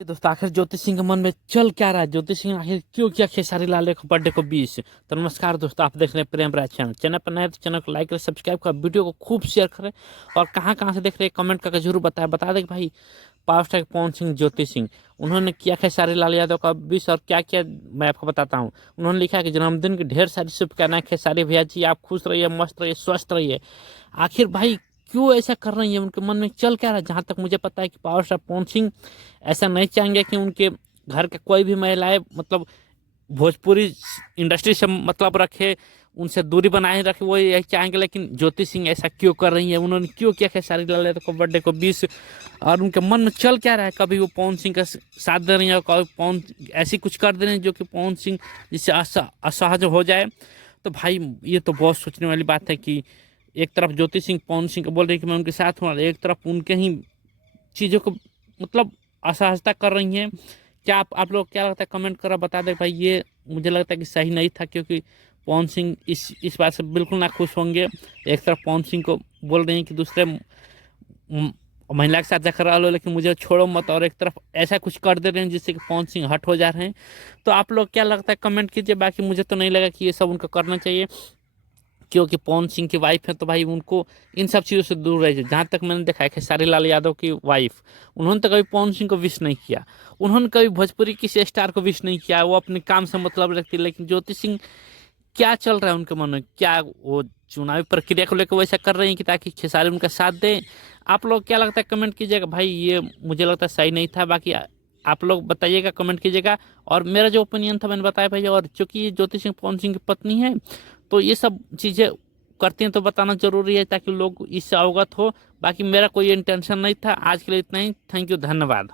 दोस्तों आखिर ज्योति सिंह के मन में चल क्या रहा है। ज्योति सिंह आखिर क्यों किया खेसारी लाल के बर्थडे को 20। तो नमस्कार दोस्तों, आप देख रहे हैं प्रेम राज चैनल। चैनल पर नए तो चैनल को लाइक करें, सब्सक्राइब करें, वीडियो को खूब शेयर करें और कहाँ कहाँ से देख रहे हैं कमेंट करके जरूर बताएं। बता दें कि भाई पावर स्टार पवन सिंह ज्योति सिंह उन्होंने किया खेसारी लाल यादव का 20 और क्या किया मैं आपको बताता हूँ। उन्होंने लिखा कि जन्मदिन की ढेर सारी शुभकामनाएं खेसारी भैया जी, आप खुश रहिए, मस्त रहिए, स्वस्थ रहिए। आखिर भाई क्यों ऐसा कर रही है, उनके मन में चल क्या रहा है। जहाँ तक मुझे पता है कि पावर स्टार पवन सिंह ऐसा नहीं चाहेंगे कि उनके घर के कोई भी महिलाएं मतलब भोजपुरी इंडस्ट्री से मतलब रखे, उनसे दूरी बनाए रखे, वो यही चाहेंगे। लेकिन ज्योति सिंह ऐसा क्यों कर रही है, उन्होंने क्यों किया खेसारी लाल यादव को बर्थडे को 20 और उनके मन में चल क्या रहा है। कभी वो पवन सिंह का साथ दे रही है और कभी पवन ऐसी कुछ कर दे रहे हैं जो कि पवन सिंह जिससे असहज हो जाए। तो भाई ये तो बहुत सोचने वाली बात है कि एक तरफ ज्योति सिंह पवन सिंह को बोल रही है कि मैं उनके साथ हूँ और एक तरफ उनके ही चीज़ों को मतलब असहजता कर रही हैं। क्या आप लोग क्या लगता है कमेंट करा बता दे भाई। ये मुझे लगता है कि सही नहीं था, क्योंकि पवन सिंह इस बात से बिल्कुल ना खुश होंगे। एक तरफ पवन सिंह को बोल रही हैं कि दूसरे महिला के साथ जाकर रह लो लेकिन मुझे छोड़ो मत, और एक तरफ ऐसा कुछ कर दे रहे हैं जिससे कि पवन सिंह हट हो जा रहे हैं। तो आप लोग क्या लगता है कमेंट कीजिए। बाकी मुझे तो नहीं लगा कि ये सब उनको करना चाहिए, क्योंकि पवन सिंह की वाइफ है तो भाई उनको इन सब चीज़ों से दूर रहिए। जहाँ तक मैंने देखा है खेसारी लाल यादव की वाइफ, उन्होंने तो कभी पवन सिंह को विश नहीं किया, उन्होंने कभी भोजपुरी किसी स्टार को विश नहीं किया। वो अपने काम से मतलब रखती है। लेकिन ज्योति सिंह क्या चल रहा है उनके मन में, क्या वो चुनावी प्रक्रिया को लेकर वैसा कर रही है कि ताकि खेसारी उनका साथ दे। आप लोग क्या लगता है कमेंट कीजिएगा भाई। ये मुझे लगता है सही नहीं था। बाकी आप लोग बताइएगा, कमेंट कीजिएगा। और मेरा जो ओपिनियन था मैंने बताया भाई। और चूंकि ये ज्योति सिंह पवन सिंह की पत्नी है तो ये सब चीज़ें करती हैं तो बताना जरूरी है ताकि लोग इससे अवगत हो। बाकी मेरा कोई इंटेंशन नहीं था। आज के लिए इतना ही। थैंक यू, धन्यवाद।